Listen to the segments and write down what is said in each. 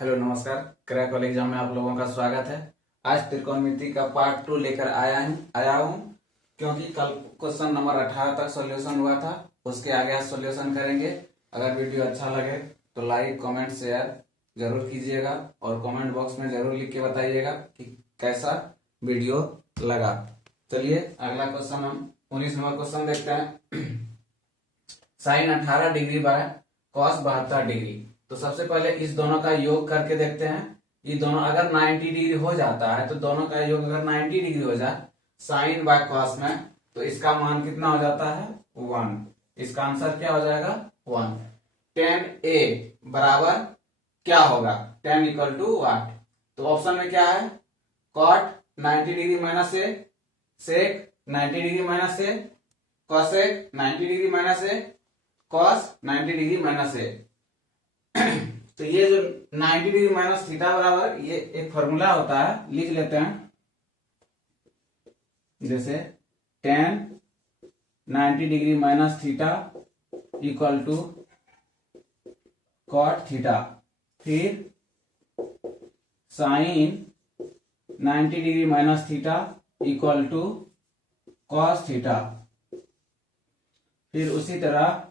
Hello नमस्कार। Crack वाले exam में आप लोगों का स्वागत है। आज त्रिकोणमिति का पार्ट 2 लेकर आया हूँ क्योंकि कल क्वेश्चन नंबर 18 तक सॉल्यूशन हुआ था, उसके आगे आज सॉल्यूशन करेंगे। अगर वीडियो अच्छा लगे तो लाइक कमेंट शेयर जरूर कीजिएगा और कमेंट बॉक्स में जरूर लिख के बताइएगा कि कैसा वीडियो लगा। चलिए अगला क्वेश्चन हम 19 नंबर क्वेश्चन देखते हैं। Sine 18 degree by cos 72 degree. तो सबसे पहले इस दोनों का योग करके देखते हैं। ये दोनों अगर 90 डिग्री हो जाता है तो दोनों का योग अगर 90 डिग्री हो जाए साइन बाय कॉस में, तो इसका मान कितना हो जाता है 1। इसका आंसर क्या हो जाएगा 1। tan A बराबर क्या होगा, tan इक्वल टू वाट। तो ऑप्शन में क्या है, cot 90 डिग्री माइनस ए, sec 90 डिग्री माइनस ए, cosec 90 डिग्री माइनस ए, cos 90 डिग्री माइनस ए। तो ये जो 90 डिग्री माइनस थीटा बराबर ये एक फॉर्मूला होता है, लिख लेते हैं। जैसे tan 90 degree minus theta equal to cot theta, फिर sine 90 degree minus theta equal to cos theta, फिर उसी तरह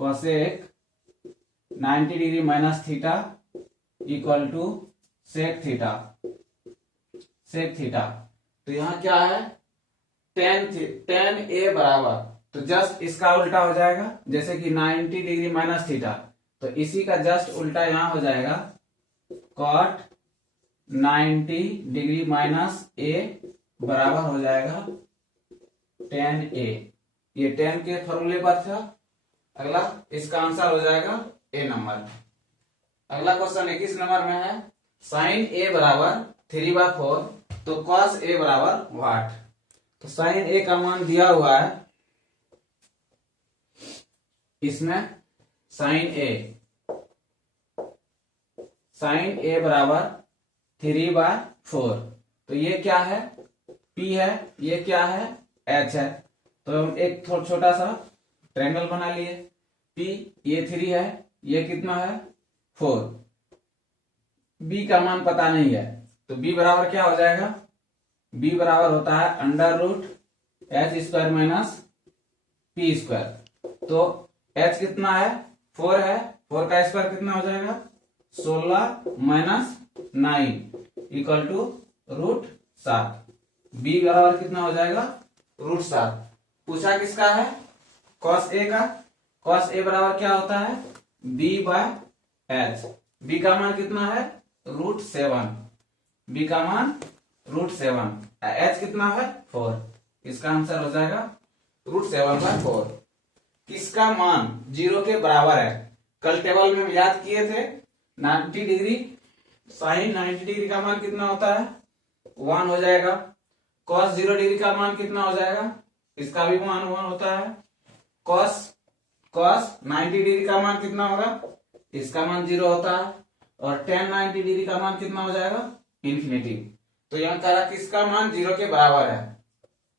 cosec 90 degree minus theta equal to sec theta. तो यहां क्या है tan A बराबर, तो जस्ट इसका उल्टा हो जाएगा। जैसे कि 90 डिग्री माइनस थीटा, तो इसी का जस्ट उल्टा यहां हो जाएगा cot 90 डिग्री माइनस A बराबर हो जाएगा tan A। ये tan के फॉर्मूले पर था। अगला इसका आंसर हो जाएगा ए नंबर। अगला क्वेश्चन 21 नंबर में है साइन A बराबर 3/4, तो cos A बराबर वाट। तो साइन A का मान दिया हुआ है, इसमें साइन A बराबर 3/4। तो ये क्या है P है, ये क्या है H है। तो हम एक छोटा सा ट्रायंगल बना लिए। P ये 3 है, ये कितना है 4। B का मान पता नहीं है, तो B बराबर क्या हो जाएगा, B बराबर होता है √h² माइनस p²। तो h कितना है 4 है, 4 का स्क्वायर कितना हो जाएगा 16 माइनस 9 इक्वल टू √7। B बराबर कितना हो जाएगा √7। पूछा किसका है, cos A का। cos A बराबर क्या होता है B/h। B का मान कितना है √7। B का मान √7, h कितना है 4। इसका आंसर हो जाएगा √7/4। किसका मान 0 के बराबर है। कल टेबल में हम याद किए थे 90 डिग्री, साइन 90 डिग्री का मान कितना होता है 1 हो जाएगा। cos 0 डिग्री का मान कितना हो जाएगा, इसका भी मान 1 होता है। cos 90 डिग्री का मान कितना होगा, इसका मान 0 होता है। और tan 90 डिग्री का मान कितना हो जाएगा इन्फिनिटी। तो यहां कह रहा किसका मान 0 के बराबर है,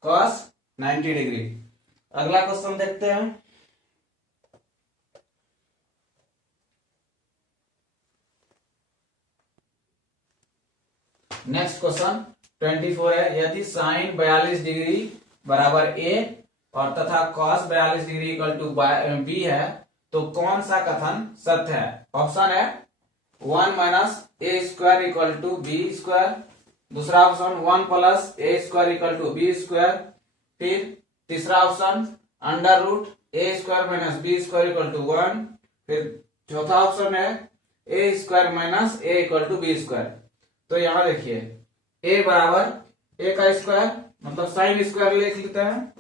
cos 90 डिग्री। अगला क्वेश्चन देखते हैं। नेक्स्ट क्वेश्चन 24 है, यदि साइन 42 डिग्री बराबर A और तथा cos 42 degree equal to B है, तो कौन सा कथन सत्य है। ऑप्शन है 1 minus A² equal to B²। दूसरा option 1 plus A² equal to B²। फिर तीसरा option √A² minus B² equal to 1। फिर चौथा ऑप्शन है A² minus A equal to B²। तो यहां देखिए A बराबर A का स्क्वायर मतलब साइन स्क्वायर लिख लेते हैं।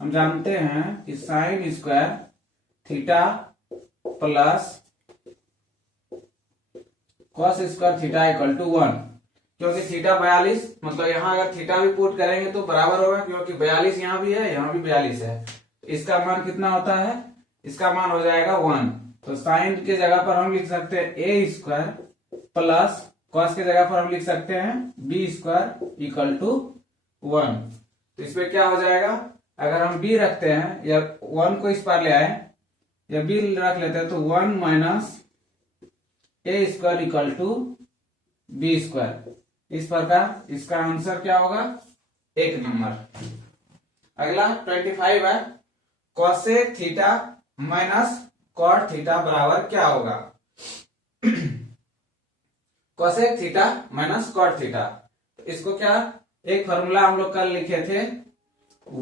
हम जानते हैं कि sine square theta plus cos square theta equal to 1। क्योंकि थीटा 42, मतलब यहां अगर थीटा भी पुट करेंगे तो बराबर होगा, क्योंकि 42 यहां भी है, यहां भी 42 है। इसका मान कितना होता है, इसका मान हो जाएगा 1। तो साइन के जगह पर हम लिख सकते हैं A² प्लस कॉस के जगह पर हम लिख सकते हैं B² इक्वल टू 1। तो इसमें क्या हो जाएगा, अगर हम B रखते हैं या 1 को इस पार ले आए या बी रख लेते हैं तो 1 minus A square equal to B square. इस प्रकार इसका आंसर क्या होगा? 1 नंबर। अगला 25 है, cosec theta minus cot theta बराबर क्या होगा? Cosec theta minus cot theta, तो इसको क्या, एक फॉर्मूला हम लोग कल लिखे थे,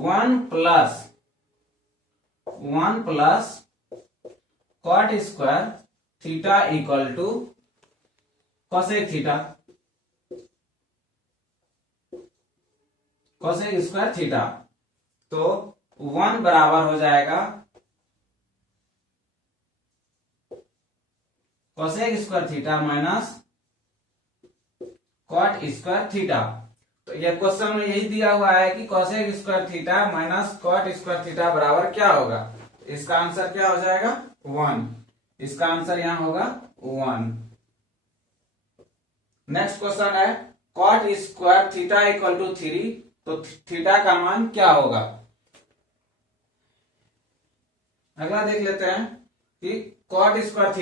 1 plus cot square theta equal to cosec theta, cosec square theta. तो 1 बराबर हो जाएगा cosec square theta minus cot square theta. तो ये क्वेश्चन में यही दिया हुआ है कि cosec square theta minus cot square theta बराबर क्या होगा? इसका आंसर क्या हो जाएगा? 1। इसका आंसर यहां होगा 1। नेक्स्ट क्वेश्चन है, cot square theta equal to 3, तो थीटा का मान क्या होगा? अगला देख लेते हैं कि cot square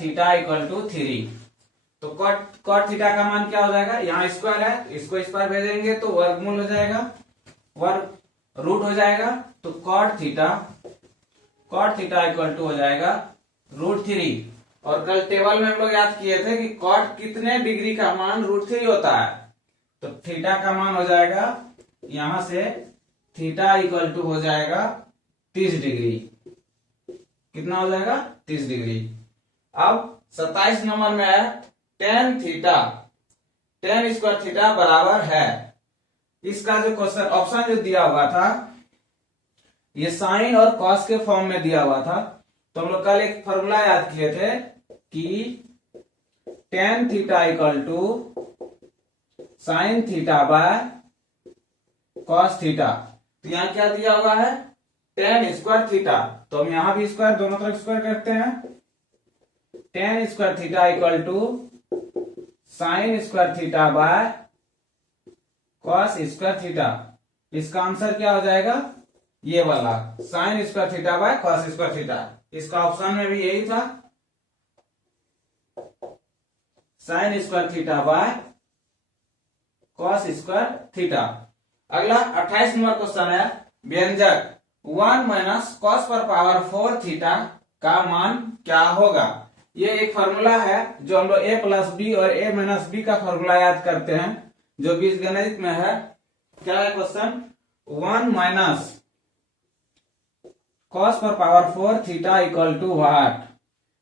theta equal to 3, तो कॉट थीटा का मान क्या हो जाएगा? यहाँ स्क्वायर है तो इसको इस पर भेजेंगे तो वर्गमूल हो जाएगा, वर्ग रूट हो जाएगा, तो कॉट थीटा इक्वल टू हो जाएगा √3। और कल टेबल में हम लोग याद किए थे कि कॉट कितने डिग्री का मान √3 होता है, तो थीटा का मान हो जाएगा यहां से थीटा इक्वल टू हो जाएगा 30 डिग्री। कितना हो जाएगा? 30 डिग्री। अब 27 नंबर में है, टेन स्क्वायर थीटा बराबर है। इसका जो क्वेश्चन ऑप्शन जो दिया हुआ था ये साइन और कॉस के फॉर्म में दिया हुआ था, तो हम लोग कल एक फॉर्मूला याद किए थे कि tan theta equal to sine theta by cos theta. तो यहां क्या दिया हुआ है? टेन स्क्वायर थीटा, तो हम यहां भी स्क्वायर, दोनों तरफ स्क्वायर करते हैं। Tan square theta equal to sine square theta by cos square theta. इसका आंसर क्या हो जाएगा? ये वाला sine square theta by cos square theta. इसका ऑप्शन में भी यही था, sine square theta by cos square theta. अगला 28 नंबर क्वेश्चन है, व्यंजक 1 माइनस कॉस पर पावर 4 थीटा का मान क्या होगा? ये एक फॉर्मूला है जो हम लोग a प्लस बी और a माइनस बी का फॉर्मूला याद करते हैं, जो बीजगणित में है। क्या है क्वेश्चन? 1 माइनस कॉस पर power 4 theta equal to what?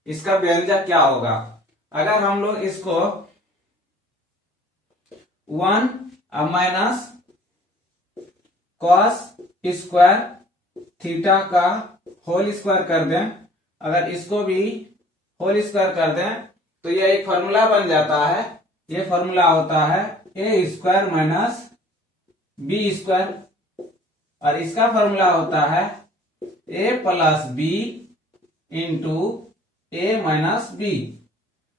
इसका व्यंजक क्या होगा? अगर हम लोग इसको 1 माइनस कॉस स्क्वायर थीटा का होल स्क्वायर कर दें, अगर इसको भी होल स्क्वायर कर दें तो ये एक फॉर्मूला बन जाता है। ये फॉर्मूला होता है ए स्क्वायर माइनस बी स्क्वायर, और इसका फॉर्मूला होता है a plus b into a minus B.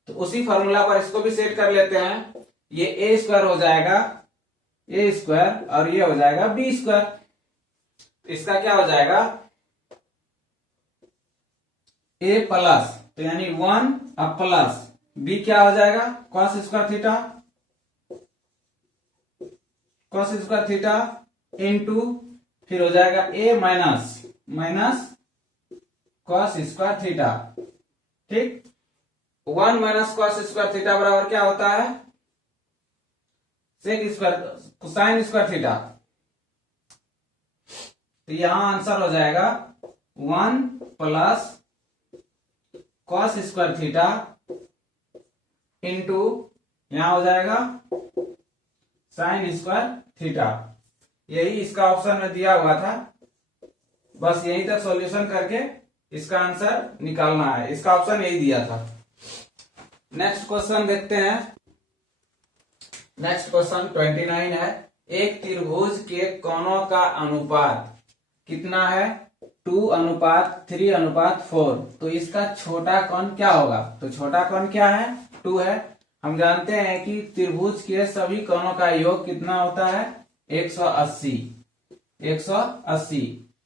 तो उसी फॉर्मूला पर इसको भी सेट कर लेते हैं। ये ए स्क्वायर हो जाएगा ए स्क्वायर और ये हो जाएगा बी स्क्वायर। इसका क्या हो जाएगा? ए प्लस, तो यानी 1 अब प्लस बी क्या हो जाएगा? कॉस स्क्वायर थीटा इंटू फिर हो जाएगा ए माइनस कॉस स्क्वायर थीटा। ठीक, 1 माइनस कॉस स्क्वायर थीटा बराबर क्या होता है? Sec square sine square theta. तो यहां आंसर हो जाएगा 1 plus cos square theta into यहां हो जाएगा साइन स्क्वायर थीटा। यही इसका ऑप्शन में दिया हुआ था, बस यहीं तक सॉल्यूशन करके इसका आंसर निकालना है। इसका ऑप्शन यही दिया था। नेक्स्ट क्वेश्चन देखते हैं। नेक्स्ट क्वेश्चन 29 है, एक त्रिभुज के कोणों का अनुपात कितना है? 2:3:4। तो इसका छोटा कोण क्या होगा? तो छोटा कोण क्या है? 2 है। हम जानते हैं कि त्रिभुज के सभी कोणों का योग कितना होता है? 180। 180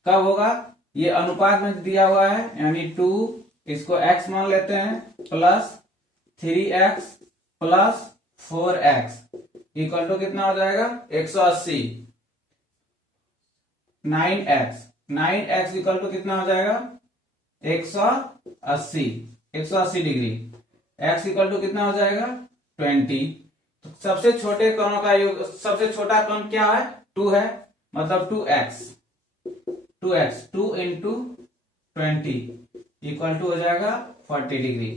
कब होगा? ये अनुपात में दिया हुआ है, यानी 2, इसको x मान लेते हैं, plus 3x plus 4x equal to कितना हो जाएगा 180। 9x इक्वल टू कितना हो जाएगा 180 डिग्री। x इक्वल टू कितना हो जाएगा 20। तो सबसे छोटे कोणों का योग, सबसे छोटा कोण क्या है 2 है, मतलब 2x 2 इंटू 20 इक्वल टू हो जाएगा 40 डिग्री।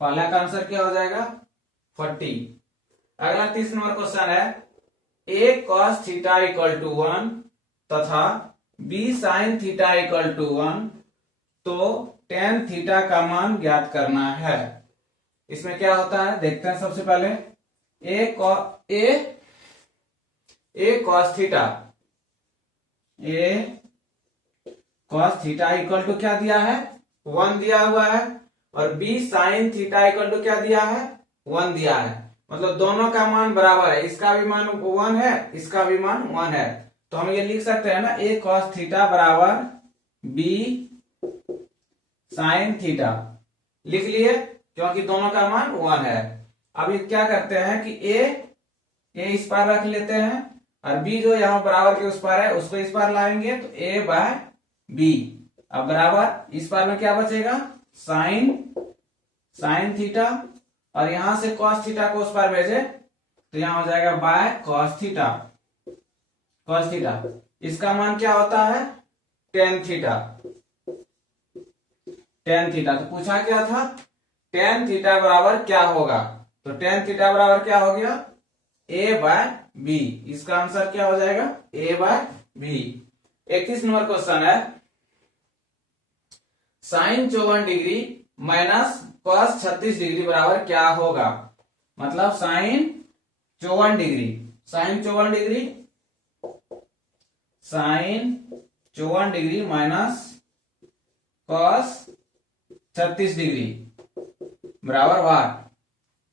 पहला का आंसर क्या हो जाएगा 40। अगला 30 नंबर क्वेश्चन है a cos theta equal to 1 तथा b sin theta equal to 1, तो tan थीटा का मान ज्ञात करना है। इसमें क्या होता है देखते हैं। सबसे पहले a cos theta equal to क्या दिया है 1 दिया हुआ है, और b sin theta equal to क्या दिया है 1 दिया है, मतलब दोनों का मान बराबर है। इसका भी मान 1 है, इसका भी मान 1 है, तो हम ये लिख सकते हैं ना a cos थीटा बराबर b sin थीटा, लिख लिए क्योंकि दोनों का मान 1 है। अब क्या करते हैं कि a इस पार रख लेते हैं, और b जो यहाँ बराबर के उस पार है उसको इस पार लाएंगे, तो a बाय b। अब बराबर इस पार में क्या बचेगा साइन थीटा, और यहां से cos थीटा को उस पार भेजे तो यहां हो जाएगा बाय cos थीटा। इसका मान क्या होता है tan थीटा। तो पूछा क्या था tan थीटा बराबर क्या होगा, तो tan थीटा बराबर क्या हो गया a बाय b। इसका आंसर क्या हो जाएगा a by b। 31 number question है sine 54 degree minus cos 36 degree बराबर क्या होगा। मतलब sine 54 degree minus cos 36 degree बराबर भाग।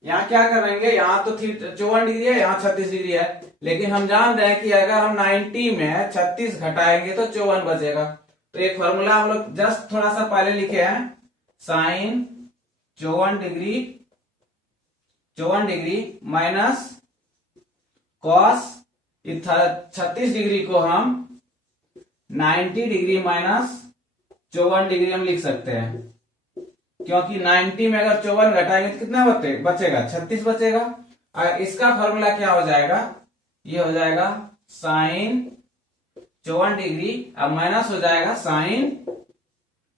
यहाँ क्या करेंगे, यहाँ तो 54 डिग्री है, यहाँ 36 डिग्री है, लेकिन हम जान रहे हैं कि अगर हम 90 में 36 घटाएंगे तो 54 बचेगा। तो एक फॉर्मूला हम लोग जस्ट थोड़ा सा पहले लिखे हैं, sine 54 degree minus cos 36 degree को हम 90 डिग्री माइनस 54 डिग्री हम लिख सकते हैं, क्योंकि 90 में अगर 54 घटाएंगे तो कितना बचेगा 36 बचेगा। और इसका फॉर्मूला क्या हो जाएगा, ये हो जाएगा साइन 54 डिग्री, अब माइनस हो जाएगा साइन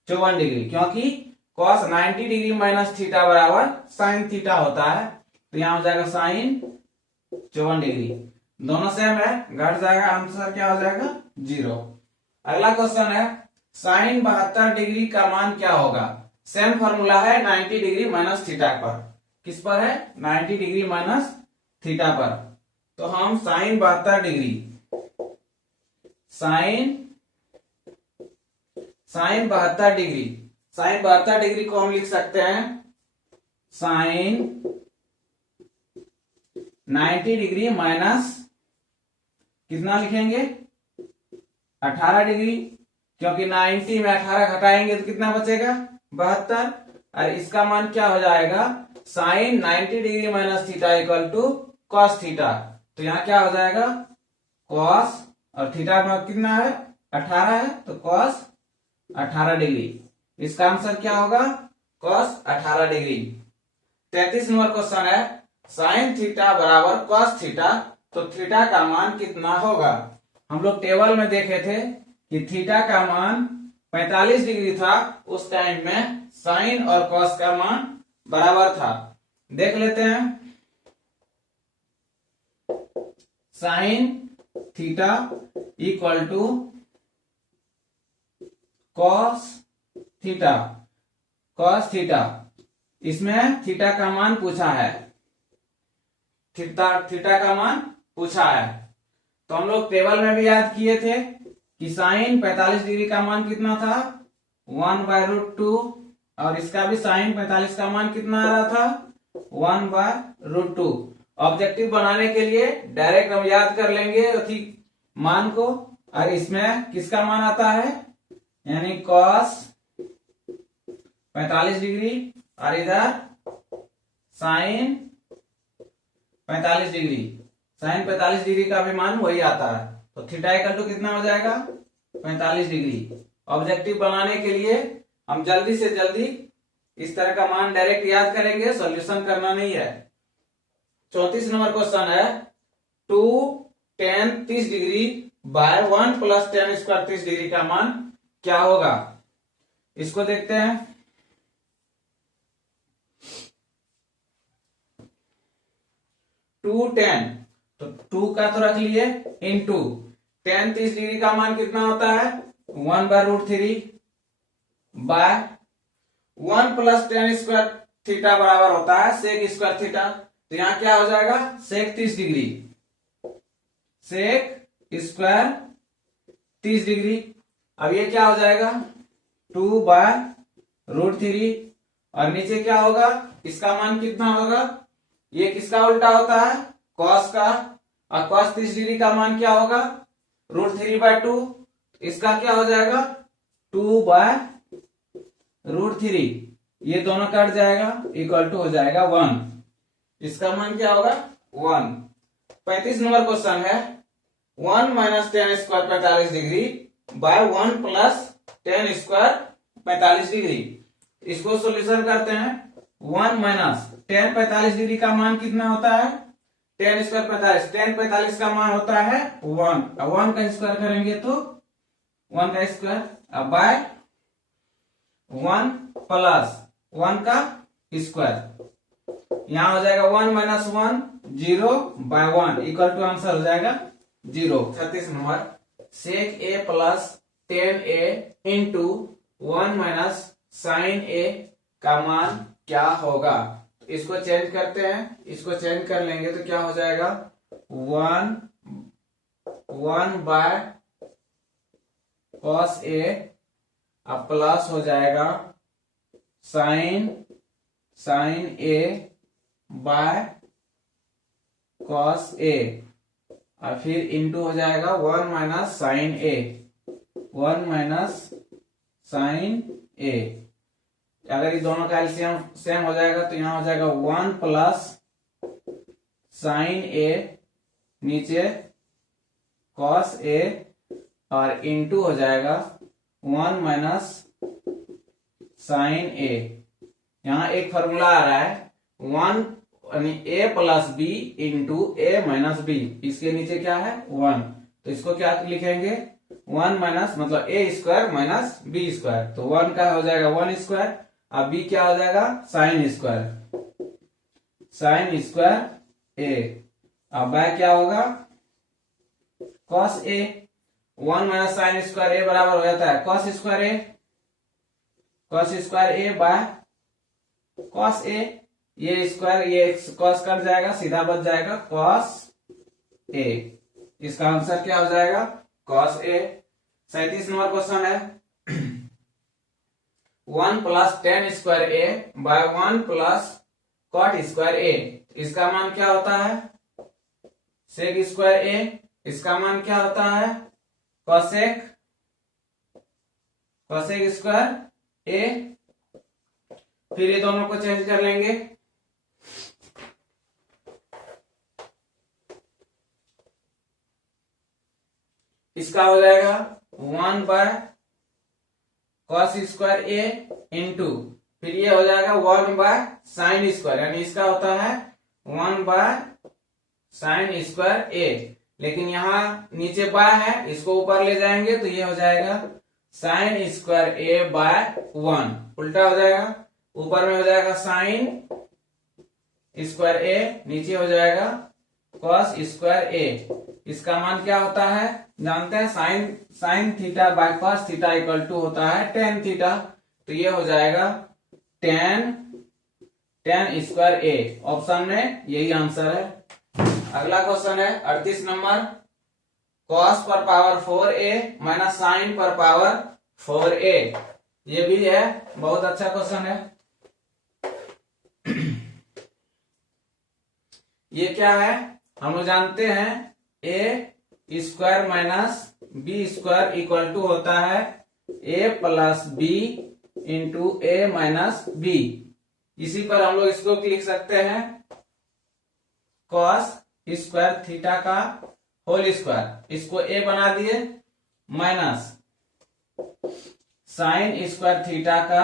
54 डिग्री, क्योंकि cos 90 डिग्री माइनस थीटा बराबर साइन थीटा होता है, तो यहां हो जाएगा साइन 54 डिग्री। दोनों सेम है, घट जाएगा, आंसर क्या हो जाएगा 0। अगला क्वेश्चन है साइन 72 डिग्री का मान क्या होगा। सेम फॉर्मूला है 90 डिग्री माइनस थीटा पर। किस पर है 90 डिग्री माइनस थीटा पर। तो हम साइन 72 डिग्री को हम लिख सकते हैं साइन 90 डिग्री माइनस कितना लिखेंगे 18 डिग्री, क्योंकि 90 में 18 घटाएंगे तो कितना बचेगा 72, और इसका मान क्या हो जाएगा sine 90 degree minus theta equal to cos theta. तो यहाँ क्या हो जाएगा कॉस, और थीटा में कितना है 18 है, तो कॉस 18 डिग्री। इसका आंसर क्या होगा कॉस 18 डिग्री। 33 नंबर क्वेश्चन है साइन थीटा बराबर कॉस थीटा, तो थीटा का मान कितना होगा। हम लोग टेबल में देखे थे कि थीटा का मान 45 डिग्री था, उस टाइम में साइन और कॉस का मान बराबर था। देख लेते हैं sine theta equal to cos theta. इसमें थीटा का मान पूछा है, थीटा का मान पूछा है। तो हम लोग टेबल में भी याद किए थे कि साइन 45 डिग्री का मान कितना था 1/√2, और इसका भी साइन 45 का मान कितना आ रहा था 1/√2। ऑब्जेक्टिव बनाने के लिए डायरेक्ट हम याद कर लेंगे मान को, और इसमें किसका मान आता है यानी cos 45 डिग्री और इधर sin 45 डिग्री। sin 45 डिग्री का भी मान वही आता है, तो थीटा इक्वल टू कितना हो जाएगा 45 डिग्री। ऑब्जेक्टिव बनाने के लिए हम जल्दी से जल्दी इस तरह का मान डायरेक्ट याद करेंगे, सॉल्यूशन करना नहीं है। 34 नंबर क्वेश्चन है 2 tan 30 degree by 1 plus tan square 30 degree का मान क्या होगा। इसको देखते हैं। 2 tan, तो 2 का तो रख लिए इनटू tan 30 डिग्री का मान कितना होता है 1/√3 by 1 plus tan square theta बराबर होता है sec स्क्वायर थीटा। तो यहां क्या हो जाएगा sec 30 degree, sec square 30 degree. अब ये क्या हो जाएगा 2/√3 और नीचे क्या होगा, इसका मान कितना होगा, ये किसका उल्टा होता है cos का, और cos 30 डिग्री का मान क्या होगा √3/2। इसका क्या हो जाएगा 2/√3, ये दोनों कट जाएगा, इक्वल टू हो जाएगा 1। इसका मान क्या होगा 1। 35 नंबर क्वेश्चन है 1 minus tan square 45 degree by 1 plus tan square 45 degree. इसको सोल्यूशन करते हैं। 1 माइनस tan 45 डिग्री का मान कितना होता है tan स्क्वायर 45, tan 45 का मान होता है 1। अब 1 का स्क्वायर करेंगे तो 1 का स्क्वायर, अब बाय 1 प्लस 1 का स्क्वायर, यहां हो जाएगा 1 minus 1 0 by 1 equal to answer हो जाएगा 0। 36 number sec a plus tan a into 1 minus sin a का मान क्या होगा। तो इसको चेंज करते हैं, इसको चेंज कर लेंगे तो क्या हो जाएगा 1 बाय cos a अब प्लस हो जाएगा sin a by cos a और फिर इंटू हो जाएगा 1 minus sin a, 1 minus sin a। अगर ये दोनों का एलसीएम सेम हो जाएगा तो यहां हो जाएगा 1 प्लस sin a नीचे cos a और इंटू हो जाएगा 1 माइनस sin a। यहां एक फॉर्मूला आ रहा है 1 यानी a plus b into a minus b, इसके नीचे क्या है 1, तो इसको क्या लिखेंगे 1 माइनस मतलब a square minus b square. तो 1 का हो जाएगा 1 स्क्वायर, अब b क्या हो जाएगा साइन स्क्वायर a, अब बाय क्या होगा cos a। 1 minus sine square a बराबर हो जाता है cos square a by cos a। ये स्क्वायर ये cos कट जाएगा, सीधा बच जाएगा cos a। इसका आंसर क्या हो जाएगा cos a। 37 नंबर क्वेश्चन है 1 plus tan square a by 1 plus cot square a। इसका मान क्या होता है sec स्क्वायर a, इसका मान क्या होता है cosec स्क्वायर a। फिर ये दोनों को चेंज कर लेंगे, इसका हो जाएगा 1 by cos square a into फिर ये हो जाएगा 1 बाय साइन स्क्वायर, यानी इसका होता है 1 बाय साइन स्क्वायर a। लेकिन यहाँ नीचे बाय है, इसको ऊपर ले जाएंगे तो ये हो जाएगा साइन स्क्वायर a बाय 1, उल्टा हो जाएगा। ऊपर में हो जाएगा साइन स्क्वायर a, नीचे हो जाएगा cos स्क्वायर a। इसका मान क्या होता है जानते हैं sine theta by cos theta equal to होता है tan थीटा। तो ये हो जाएगा tan स्क्वायर a, ऑप्शन में यही आंसर है। अगला क्वेश्चन है 38 नंबर cos पर पावर 4a माइनस साइन पर पावर 4a। ये भी है बहुत अच्छा क्वेश्चन है। ये क्या है हम लोग जानते हैं a square minus b square equal to होता है a plus b into a minus b. इसी पर हम लोग इसको लिख सकते हैं कॉस स्क्वायर थीटा का होल स्क्वायर, इसको ए बना दिए, माइनस साइन स्क्वायर थीटा का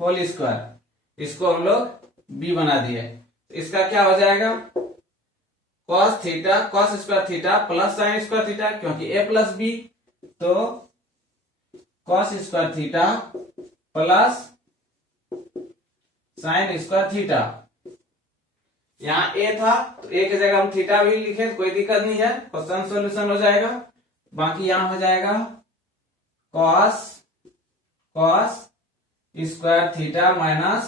होल स्क्वायर, इसको हम लोग बी बना दिए। इसका क्या हो जाएगा, cos theta cos square theta plus sine square theta, क्योंकि ए प्लस बी, तो cos square theta plus sine square theta. यहाँ ए था तो ए की जगह हम थीटा भी लिखे तो कोई दिक्कत नहीं है, क्वेश्चन सॉल्यूशन हो जाएगा। बाकी यहां हो जाएगा cos square theta minus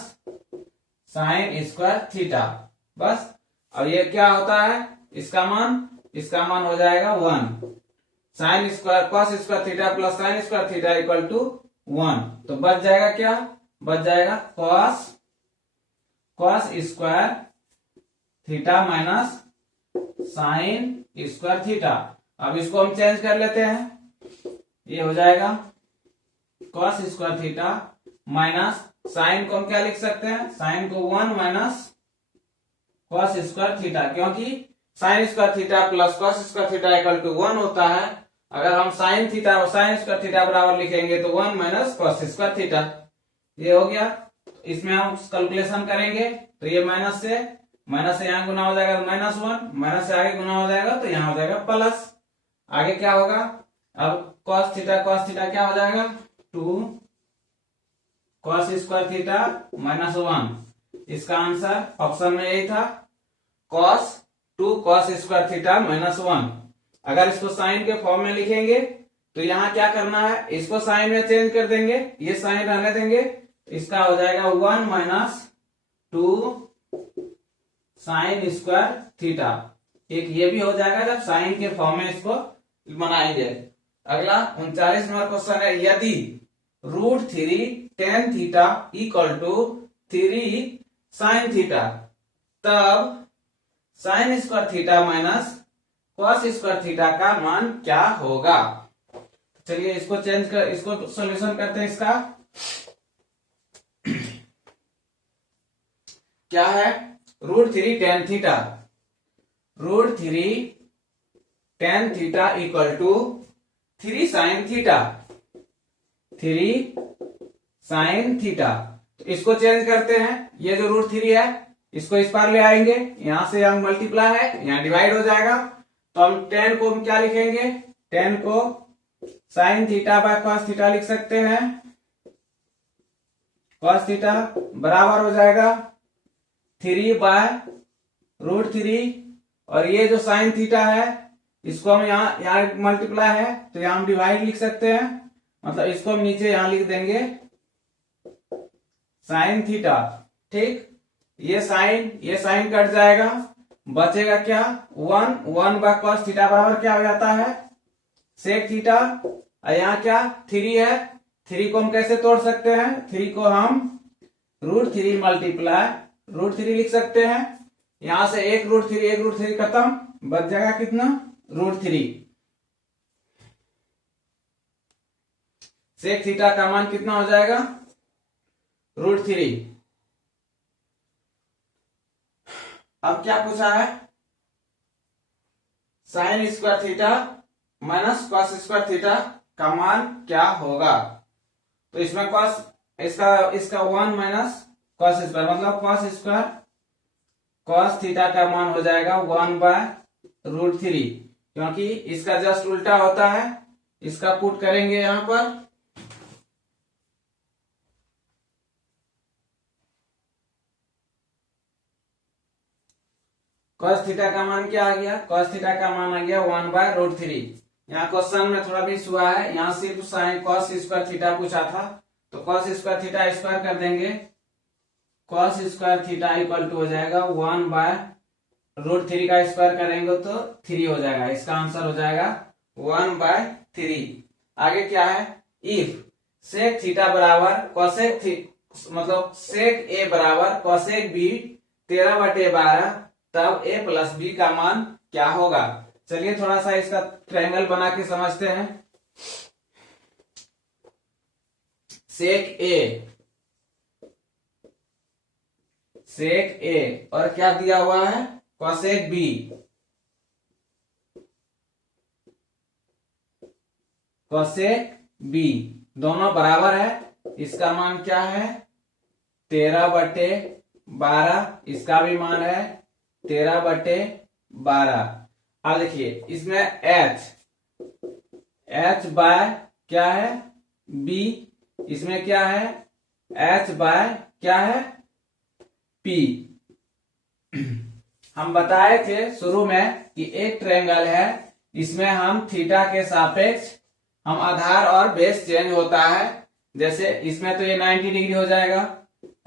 sine square theta, बस। अब ये क्या होता है, इसका मान हो जाएगा 1। Sine square cos square theta plus sine square theta equal to 1। तो बच जाएगा क्या, बच जाएगा cos square theta minus sine square theta. अब इसको हम चेंज कर लेते हैं, ये हो जाएगा cos square theta minus sine को हम क्या लिख सकते हैं, साइन को 1 माइनस कॉस स्क्वायर थीटा, क्योंकि sine square theta plus cos square theta equal to 1 होता है। अगर हम साइन थीटा और साइन स्क्वायर थीटा बराबर लिखेंगे तो 1 माइनस कॉस स्क्वायर थीटा, ये हो गया। इसमें हम कैलकुलेशन करेंगे तो ये माइनस से यहाँ गुना हो जाएगा तो -1, माइनस से आगे गुना हो जाएगा तो यहाँ हो जाएगा प्लस। आगे क्या होगा, अब कॉस थीटा क्या हो जाएगा, 2 कॉस स्क्वायर थीटा -1। इसका आंसर ऑप्शन में यही था,2 कॉस स्क्वायर थीटा -1। अगर इसको साइन के फॉर्म में लिखेंगे तो यहाँ क्या करना है, इसको साइन में चेंज कर देंगे, ये साइन रहने देंगे, इसका हो जाएगा 1 माइनस 2 साइन स्क्वायर थीटा। एक ये भी हो जाएगा जब साइन के फॉर्म में इसको बनाएंगे। अगला 39 नंबर क्वेश्चन है, यदि √3 tan theta equal to 3 sine theta, तब sine square theta minus cos square theta का मान क्या होगा। चलिए इसको सॉल्यूशन करते हैं। इसका क्या है, √3 tan theta, √3 tan theta equal to 3 sine theta, 3 sine theta. तो इसको चेंज करते हैं, ये जो √3 है इसको इस पार ले आएंगे, यहां से यहां मल्टीप्लाई है, यहां डिवाइड हो जाएगा। तो हम tan को हम क्या लिखेंगे, tan को sign theta by cos theta लिख सकते हैं। कॉस थीटा बराबर हो जाएगा 3 बाय √3, और ये जो साइन थीटा है इसको हम यहाँ मल्टीप्लाई है तो यहाँ हम डिवाइड लिख सकते हैं, मतलब इसको हम नीचे यहां लिख देंगे साइन थीटा। ठीक, ये साइन कट जाएगा, बचेगा क्या, 1 बाय कॉस थीटा बराबर क्या हो जाता है, सेक थीटा। और यहाँ क्या 3 है, 3 को हम कैसे तोड़ सकते हैं, 3 को हम √3 मल्टीप्लाई √3 लिख सकते हैं। यहां से एक √3 खत्म, बच जाएगा कितना, √3। सेक थीटा का मान कितना हो जाएगा, √3। अब क्या पूछा है, sine square theta minus cos square theta का मान क्या होगा। तो इसमें कॉस इसका 1 माइनस कॉस स्क्वायर, मतलब कॉस स्क्वायर कॉस थीटा का मान हो जाएगा 1 बाय √3, क्योंकि इसका जस्ट उल्टा होता है। इसका पुट करेंगे यहां पर, कॉस थीटा का मान क्या आ गया, कॉस थीटा का मान आ गया 1 बाय √3। यहाँ क्वेश्चन में थोड़ा मिस हुआ है, यहाँ सिर्फ साइन कॉस स्क्वायर थीटा पूछा था, तो कॉस स्क्वायर थीटा स्क्वायर कर देंगे, cos square theta equal to हो जाएगा 1 बाय √3 का स्क्वायर करेंगे तो 3 हो जाएगा। इसका आंसर हो जाएगा 1 बाय 3। आगे क्या है, इफ सेक थीटा बराबर कॉसेक मतलब सेक ए बराबर कॉसेक बी 13/12, तब a प्लस बी का मान क्या होगा। चलिए थोड़ा सा इसका ट्रायंगल बना के समझते हैं। सेक ए और क्या दिया हुआ है, कॉसेक बी। कॉसेक बी दोनों बराबर है, इसका मान क्या है 13/12, इसका भी मान है 13/12। अब देखिए इसमें h बाय क्या है b, इसमें क्या है h बाय क्या है p। हम बताए थे शुरू में कि एक ट्रायंगल है, इसमें हम थीटा के सापेक्ष हम आधार और बेस चेंज होता है। जैसे इसमें तो ये 90 डिग्री हो जाएगा,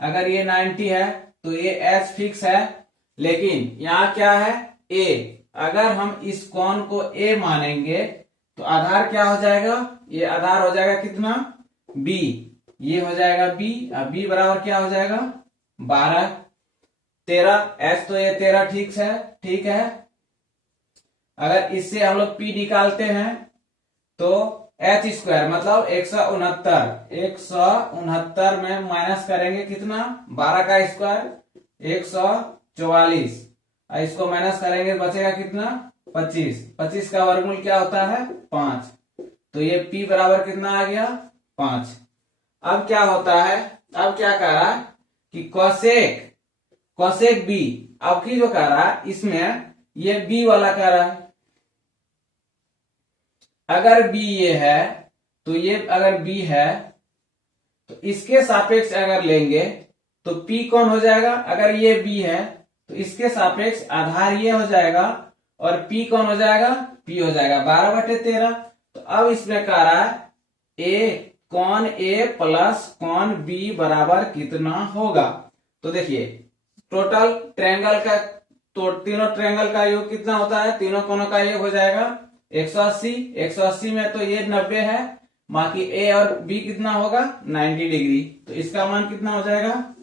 अगर ये 90 है तो ये h फिक्स है, लेकिन यहाँ क्या है a, अगर हम इस कोण को a मानेंगे तो आधार क्या हो जाएगा, ये आधार हो जाएगा कितना b, ये हो जाएगा b, अब b बराबर क्या हो जाएगा 12, 13, h तो ये 13 ठीक है। अगर इससे हम लोग p निकालते हैं तो h स्क्वायर मतलब 169 में माइनस करेंगे कितना 12 का स्क्वायर 144, इसको माइनस करेंगे बचेगा कितना 25 का वर्गमूल क्या होता है 5, तो ये p बराबर कितना आ गया 5। अब क्या होता है, अब क्या कह रहा है कि कॉसेक b, अब की जो कह रहा है इसमें ये b वाला कह रहा है, अगर b ये है तो ये अगर b है तो इसके सापेक्ष अगर लेंगे तो p कौन हो जाएगा, अगर ये b है तो इसके सापेक्ष आधार ये हो जाएगा और p कौन हो जाएगा p हो जाएगा 12/13। तो अब इसमें कह रहा है कौन a प्लस कौन b बराबर कितना होगा। तो देखिए टोटल ट्रायंगल का, तो तीनों ट्रायंगल का योग कितना होता है, तीनों कोनों का योग हो जाएगा 180 में तो ये 90 है, बाकी a और b कितना होगा 90 डिग्री, तो इसका मान कितना हो जाएगा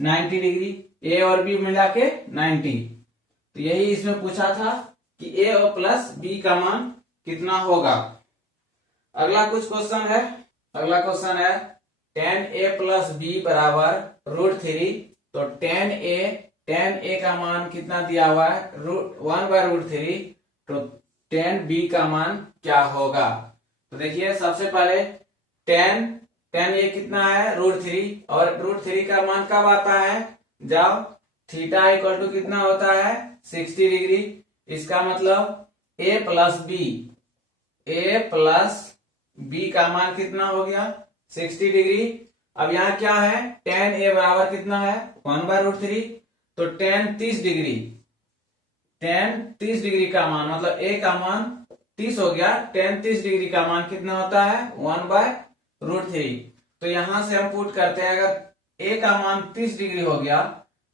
90 डिग्री, a और b मिला के 90। तो यही इसमें पूछा था कि a और प्लस b का मान कितना होगा। अगला कुछ क्वेश्चन है, अगला क्वेश्चन है tan a प्लस b बराबर √3, तो tan a का मान कितना दिया हुआ है 1/√3, तो tan b का मान क्या होगा। तो देखिए सबसे पहले tan ये कितना है √3, और √3 का मान कब आता है जब थीटा इक्वल टू कितना होता है 60 डिग्री, इसका मतलब a प्लस b का मान कितना हो गया 60 डिग्री। अब यहाँ क्या है tan a बराबर कितना है 1/√3, तो tan 30 डिग्री का मान मतलब a का मान 30 हो गया, tan 30 डिग्री का मान कितना होता है 1/√3। तो यहां से हम पुट करते हैं, अगर a का मान 30 डिग्री हो गया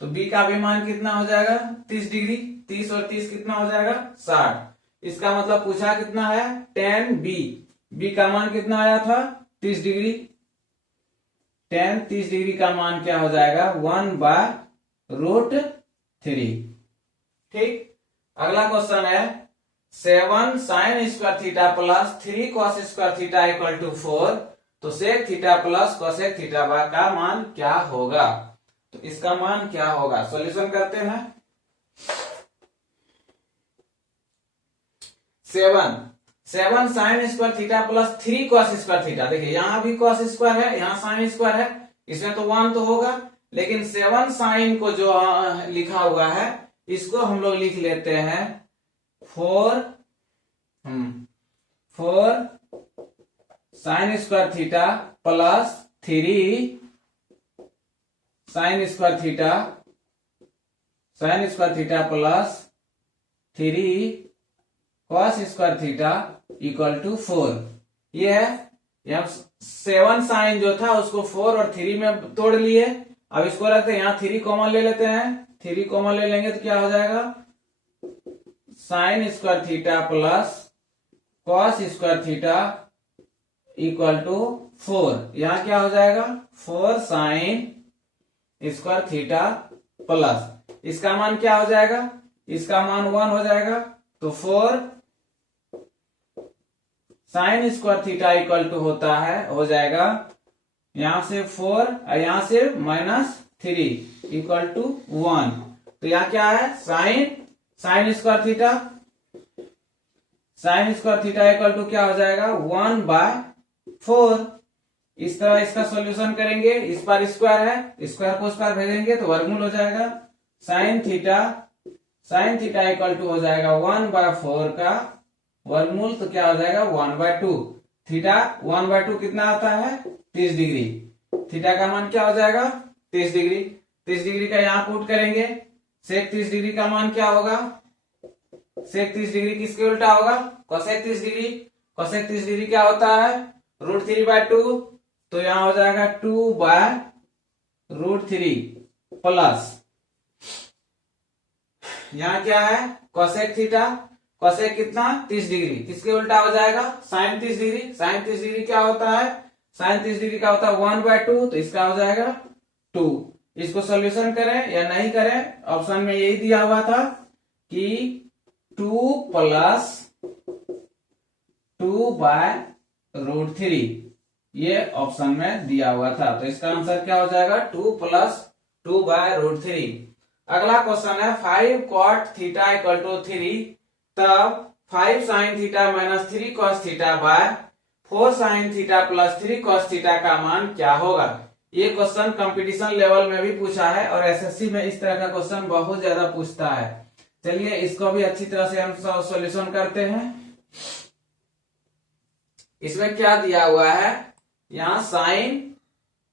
तो b का भी मान कितना हो जाएगा 30 डिग्री, 30 और 30 कितना हो जाएगा 60। इसका मतलब पूछा कितना है tan b का मान कितना आया था 30 डिग्री, tan 30 डिग्री का मान क्या हो जाएगा 1/√3। ठीक, अगला क्वेश्चन है 7 sin square theta plus 3 cos square theta equal to 4, तो sec theta plus cosec theta का मान क्या होगा। तो इसका मान क्या होगा, सॉल्यूशन करते हैं। 7 sin square theta plus 3 cos square theta, देखिए यहां भी cos स्क्वायर है, यहां sin स्क्वायर है, इसमें तो 1 तो होगा, लेकिन 7 sin को जो लिखा हुआ है इसको हम लोग लिख लेते हैं 4 sin square theta plus 3 sin square theta plus 3 cos square theta equal to 4। ये है, यहाँ 7 sin जो था उसको 4 और 3 में तोड़ लिए, अब इसको रखते हैं यहाँ 3 कॉमन ले लेते हैं, 3 कॉमन ले लेंगे तो क्या हो जाएगा sin square theta plus cos square theta equal to 4। यहाँ क्या हो जाएगा 4 sin स्क्वायर थीटा प्लस, इसका मान क्या हो जाएगा, इसका मान 1 हो जाएगा, तो 4 sin square theta equal to होता है, हो जाएगा यहां से 4 और यहां से -3 इक्वल टू 1। तो यहाँ क्या है, sine square theta, sine square theta equal to क्या हो जाएगा 1/4। इस तरह इसका सॉल्यूशन करेंगे, इस पर स्क्वायर है, स्क्वायर को उस पर भेजेंगे तो वर्गमूल हो जाएगा। साइन थीटा इक्वल टू हो जाएगा 1/4 का वर्गमूल, तो क्या हो जाएगा 1/2। थीटा 1/2 कितना आता है 30 डिग्री। थीटा का मान क्या हो जाएगा 30 डिग्री। 30 डिग्री का यहाँ पुट करेंगे। सेक 30 डिग्री का मान क्या होगा, सेक 30 डिग्री किसके उल्टा होगा, कोसेक 30 डिग्री। कोसेक 30 डिग्री क्या होता है √3/2, तो यहां हो जाएगा 2/√3 प्लस यहाँ क्या है कोसेक थीटा, कोसेक कितना 30 डिग्री, किसके उल्टा हो जाएगा साइन 30 डिग्री। साइन 30 डिग्री क्या होता है, साइन 30 डिग्री का होता है 1/2, तो इसका हो जाएगा 2। इसको सॉल्यूशन करें या नहीं करें, ऑप्शन में यही दिया हुआ था कि 2 + 2/√3, ये ऑप्शन में दिया हुआ था। तो इसका आंसर क्या हो जाएगा 2 + 2/√3। अगला क्वेश्चन है 5 cot थीटा इक्वल टू 3, तब 5 sin theta -3 cos theta by 4 sin theta + 3 cos theta का मान क्या होगा। ये क्वेश्चन कंपटीशन लेवल में भी पूछा है और एसएससी में इस तरह का क्वेश्चन बहुत ज्यादा पूछता है। चलिए इसको भी अच्छी तरह से हम सॉल्यूशन करते हैं। इसमें क्या दिया हुआ है, यहाँ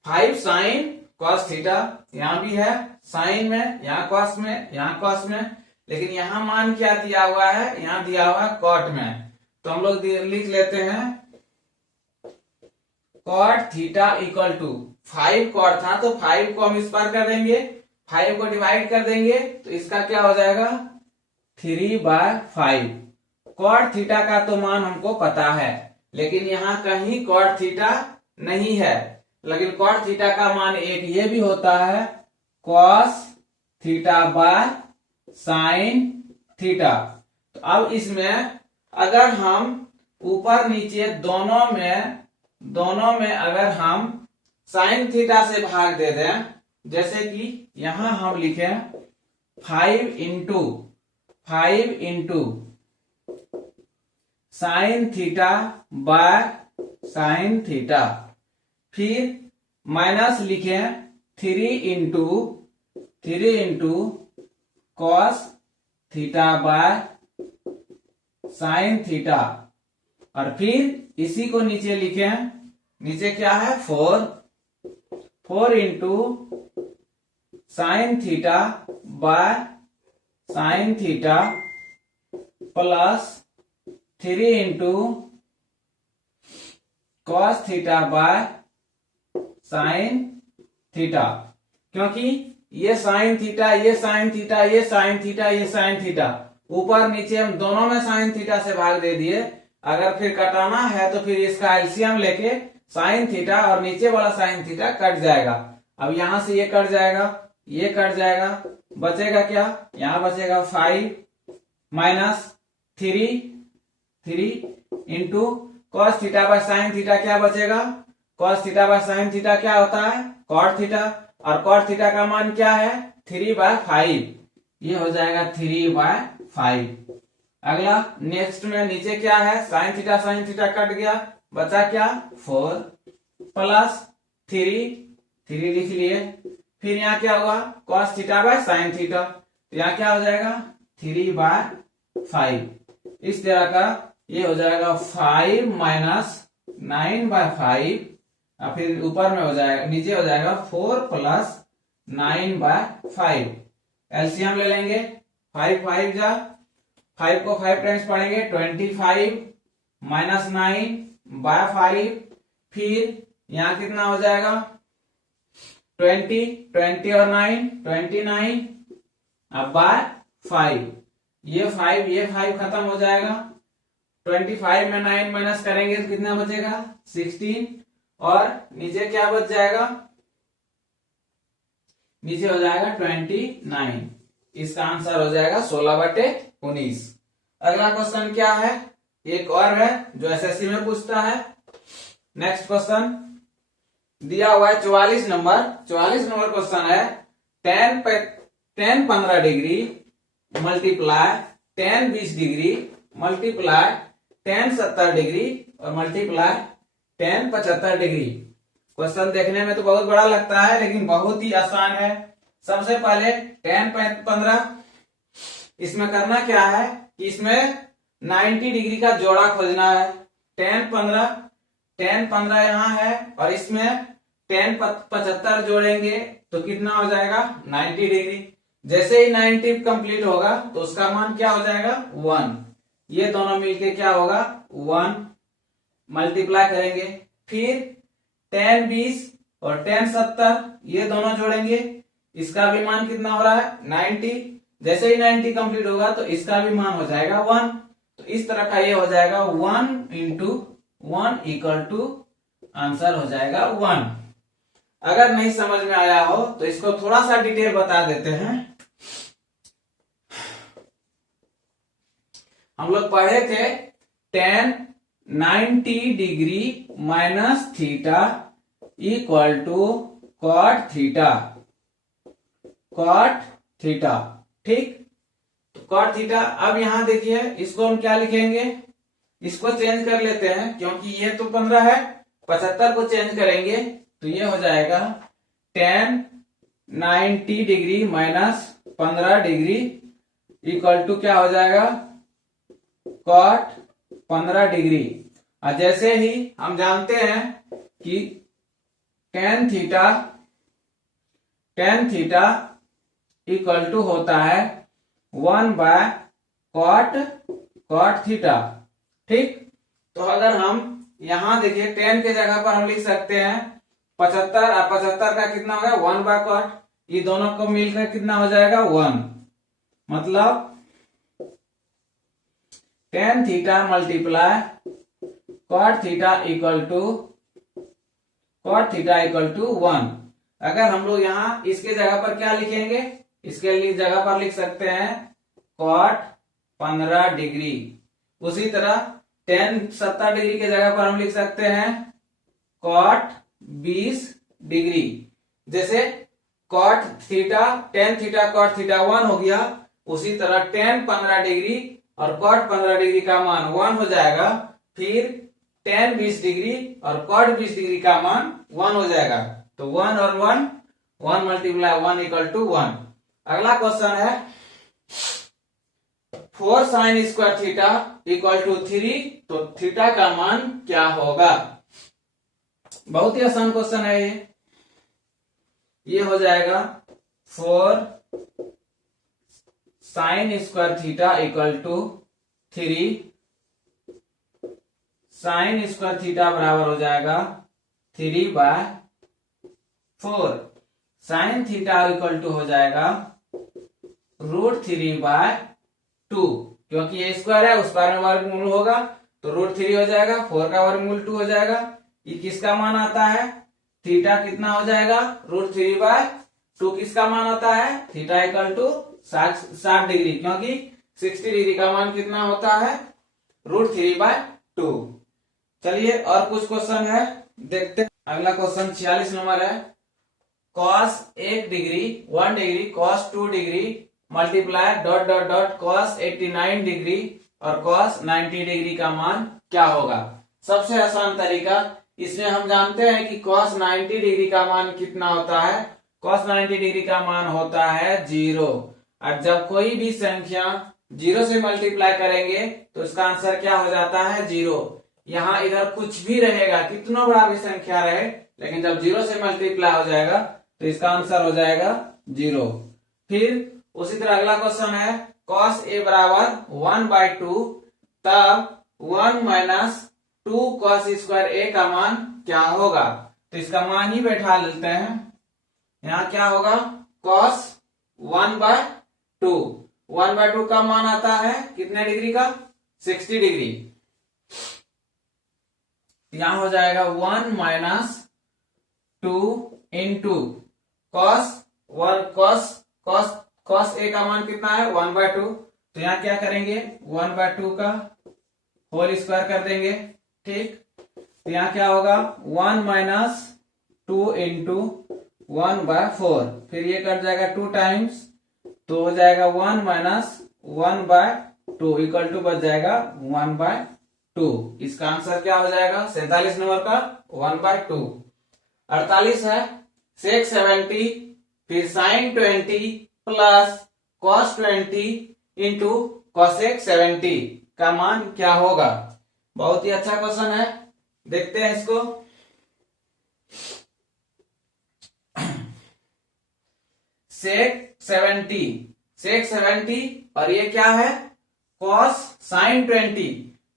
5 sin cos थीटा, यहाँ भी है साइन में, यहाँ कॉस में, यहाँ कॉस में, लेकिन यहाँ मान क्या दिया हुआ है, यहाँ दिया हुआ है कॉट में। तो हम लोग लिख लेते हैं cot theta equal to 5 cot था तो 5 को हम इस पार कर देंगे, 5 को डिवाइड कर देंगे तो इसका क्या हो जाएगा 3/5। कॉट थीटा का तो मान हमको पता है, लेकिन यहाँ कहीं कॉट थीटा नहीं है, लेकिन कॉट थीटा का मान एक ये भी होता है cos theta by sine theta. तो अब इसमें अगर हम ऊपर नीचे दोनों में अगर हम साइन थीटा से भाग दे दें, जैसे कि यहां हम लिखें 5 into sine theta by sine theta, फिर माइनस लिखें 3 into cos theta by sine theta, और फिर इसी को नीचे लिखें, नीचे क्या है 4 into sine theta by sine theta plus 3 into cos theta by sine theta. क्योंकि ये साइन थीटा, ये साइन थीटा, ये साइन थीटा, ये साइन थीटा, ऊपर नीचे हम दोनों में साइन थीटा से भाग दे दिए। अगर फिर कटाना है तो फिर इसका एलसीएम लेके साइन थीटा और नीचे वाला साइन थीटा कट जाएगा। अब यहां से ये कट जाएगा, ये कट जाएगा, बचेगा क्या, यहां बचेगा 5 minus 3 into cos theta by sine theta, क्या बचेगा cos theta by sine theta क्या होता है कॉट थीटा, और कॉट थीटा का मान क्या है 3/5, ये हो जाएगा 3/5। अगला नेक्स्ट में नीचे क्या है साइन थीटा कट गया, बचा क्या 4 प्लस 3 लिख लिए, फिर यहाँ क्या होगा cos theta by sine theta, तो यहाँ क्या हो जाएगा 3/5। इस तरह का ये हो जाएगा 5 माइनस 9/5, और फिर ऊपर में हो जाएगा, नीचे हो जाएगा 4 प्लस 9/5। एलसीएम ले लेंगे, 5 जा 5 को 5 टाइम्स पढ़ेंगे 25 माइनस 9/5, फिर यहाँ कितना हो जाएगा 20 और 9 29, अब बाय 5, ये 5 खत्म हो जाएगा, 25 में 9 माइनस करेंगे तो कितना बचेगा 16, और नीचे क्या बच जाएगा, नीचे हो जाएगा 29। इसका आंसर हो जाएगा 16/19। अगला क्वेश्चन क्या है, एक और है जो एसएससी में पूछता है। नेक्स्ट क्वेश्चन दिया हुआ है 44 नंबर क्वेश्चन है। Ten 15 degree multiply ten 20 degree multiply ten 70 degree और मल्टीप्लाई टेन 75 डिग्री। क्वेश्चन देखने में तो बहुत बड़ा लगता है लेकिन बहुत ही आसान है। सबसे पहले टेन 15, इसमें करना क्या है कि इसमें 90 डिग्री का जोड़ा खोजना है। टेन 15 यहाँ है और इसमें टेन 75 जोड़ेंगे तो कितना हो जाएगा 90 डिग्री। जैसे ही 90 कंप्लीट होगा तो उसका मान क्या हो जाएगा 1। ये दोनों मिलके क्या होगा 1, मल्टीप्लाई करेंगे। फिर टेन 20 और टेन 70 ये दोनों जोड़ेंगे, इसका भी मान कितना हो रहा है 90। जैसे ही 90 कंप्लीट होगा तो इसका भी मान हो जाएगा 1। तो इस तरह का ये हो जाएगा 1 इंटू 1 इक्वल टू आंसर हो जाएगा 1। अगर नहीं समझ में आया हो तो इसको थोड़ा सा डिटेल बता देते हैं। हम लोग पढ़े थे tan 90 degree minus theta equal to cot theta. ठीक, तो कॉट थीटा। अब यहां देखिए इसको हम क्या लिखेंगे, इसको चेंज कर लेते हैं क्योंकि ये तो 15 है, 75 को चेंज करेंगे तो ये हो जाएगा tan 90 degree minus 15 degree equal to क्या हो जाएगा कॉट 15 डिग्री। और जैसे ही हम जानते हैं कि टेन थीटा इक्वल टू होता है 1 बाय कॉट थीटा। ठीक, तो अगर हम यहां देखिए 10 के जगह पर हम लिख सकते हैं 75 और 75 का कितना हो गया 1 बाय कॉट। ये दोनों को मिलकर कितना हो जाएगा 1, मतलब tan theta multiply cot theta equal to 1। अगर हम लोग यहाँ इसके जगह पर क्या लिखेंगे, इसके लिए जगह पर लिख सकते हैं कॉट 15 डिग्री। उसी तरह टेन 70 डिग्री के जगह पर हम लिख सकते हैं कॉट 20 डिग्री। जैसे cot theta tan theta cot theta 1 हो गया, उसी तरह टेन 15 डिग्री और कॉट 15 डिग्री का मान 1 हो जाएगा। फिर टेन 20 डिग्री और कॉट 20 डिग्री का मान 1 हो जाएगा। तो 1 और 1 मल्टीप्लाई 1 इक्वल टू 1। अगला क्वेश्चन है 4 sine square theta equal to 3, तो थीटा का मान क्या होगा। बहुत ही आसान क्वेश्चन है ये हो जाएगा 4 sine square theta equal to 3, sine square theta बराबर हो जाएगा 3 by 4। Sine theta equal to हो जाएगा √3 बाय 2, क्योंकि ये स्क्वायर है उस पर में वर्गमूल होगा तो √3 हो जाएगा, 4 का वर्गमूल 2 हो जाएगा। ये किसका मान आता है, थीटा कितना हो जाएगा √3 बाय 2 किसका मान आता है, थीटा इक्वल टू 60 डिग्री, क्योंकि 60 डिग्री का मान कितना होता है √3 बाय 2। चलिए और कुछ क्वेश्चन है देखते हैं। अगला क्वेश्चन 46 नंबर है cos 1 degree 1 degree cos 2 degree multiply dot dot dot cos 89 degree और cos 90 डिग्री का मान क्या होगा। सबसे आसान तरीका, इसमें हम जानते हैं कि cos 90 डिग्री का मान कितना होता है, cos 90 डिग्री का मान होता है 0। और जब कोई भी संख्या 0 से मल्टीप्लाई करेंगे तो इसका आंसर क्या हो जाता है 0। यहाँ इधर कुछ भी रहेगा, कितना बड़ा भी संख्या रहे, लेकिन जब 0 से मल्टीप्लाई हो जाएगा तो इसका आंसर हो जाएगा 0। फिर उसी तरह अगला क्वेश्चन है cos a बराबर 1/2, तब 1 माइनस 2 cos स्क्वायर a का मान क्या होगा। तो इसका मान ही बैठा लेते हैं, यहाँ क्या होगा cos 1/2, 1/2 का मान आता है कितने डिग्री का 60 डिग्री। यहां हो जाएगा 1 माइनस 2 इंटू cos a का मान कितना है 1/2, तो यहाँ क्या करेंगे 1/2 का होल स्क्वायर कर देंगे। ठीक, तो यहाँ क्या होगा 1 माइनस 2 इंटू 1/4, फिर ये कट जाएगा 2 टाइम्स, तो हो जाएगा 1 माइनस 1/2 इक्वल टू बच जाएगा 1/2। इसका आंसर क्या हो जाएगा 47 नंबर का 1/2। 48 है sec 70 फिर sin 20 plus cos 20 into cosec 70 का मान क्या होगा। बहुत ही अच्छा क्वेश्चन है, देखते हैं इसको। sec 70 और ये क्या है cos sin 20,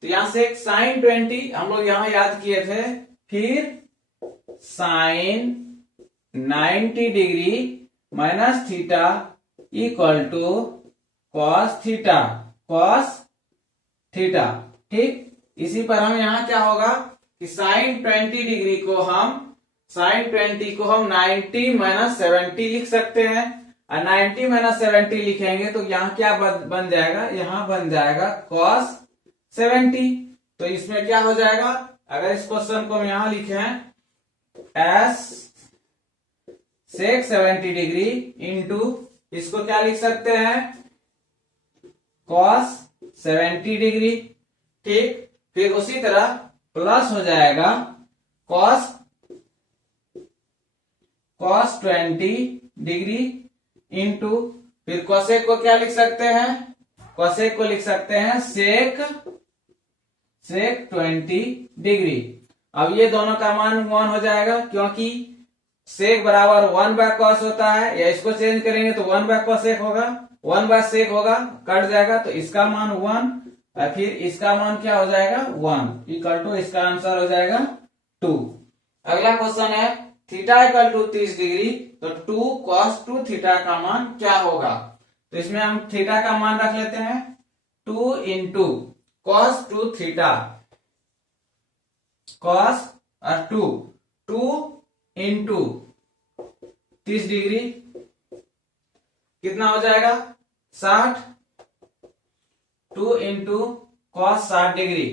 तो यहां से sin 20 हम लोग यहां याद किए थे, फिर sin 90 degree minus theta equal to cos theta. ठीक, इसी पर हम यहाँ क्या होगा कि sin 20 डिग्री को हम sin 20 को हम 90 माइनस 70 लिख सकते हैं, और 90 माइनस 70 लिखेंगे तो यहाँ क्या बन जाएगा, यहाँ बन जाएगा cos 70। तो इसमें क्या हो जाएगा, अगर इस क्वेश्चन को हम यहाँ लिखें एस sec 70 डिग्री इंटू इसको क्या लिख सकते हैं cos 70 डिग्री। ठीक, फिर उसी तरह प्लस हो जाएगा cos 20 डिग्री इंटू फिर cosec को क्या लिख सकते हैं, cosec को लिख सकते हैं sec 20 डिग्री। अब ये दोनों का मान 1 हो जाएगा, क्योंकि sec बराबर 1/cos होता है, या इसको चेंज करेंगे तो 1/cosec होगा, 1/sec होगा, कट जाएगा, तो इसका मान 1 और फिर इसका मान क्या हो जाएगा 1 इक्वल टू इसका आंसर हो जाएगा 2। अगला क्वेश्चन है थीटा इक्वल टू 30 डिग्री, तो 2 cos 2 थीटा का मान क्या होगा। तो इसमें हम थीटा का मान रख लेते हैं 2 इंटू cos 2 थीटा, cos और 2 इंटू 30 डिग्री कितना हो जाएगा 60, 2 इंटू cos 60 डिग्री।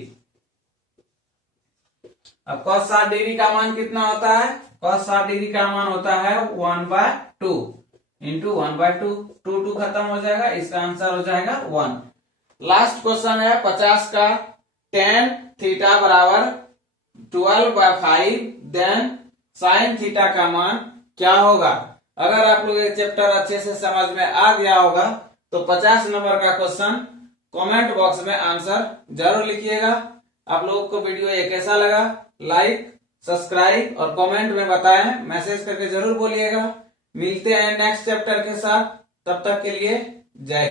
अब cos 60 डिग्री का मान कितना होता है, cos 60 डिग्री का मान होता है 1/2 इंटू 1/2, 2 खत्म हो जाएगा, इसका आंसर हो जाएगा 1। लास्ट क्वेश्चन है 50 का, tan थीटा बराबर 12/5 देन sin थीटा का मान क्या होगा। अगर आप लोग ये चैप्टर अच्छे से समझ में आ गया होगा तो 50 नंबर का क्वेश्चन कमेंट बॉक्स में आंसर जरूर लिखिएगा। आप लोगों को वीडियो ये कैसा लगा, लाइक सब्सक्राइब और कमेंट में बताएं, मैसेज करके जरूर बोलिएगा। मिलते हैं नेक्स्ट चैप्टर के साथ, तब तक के लिए जय।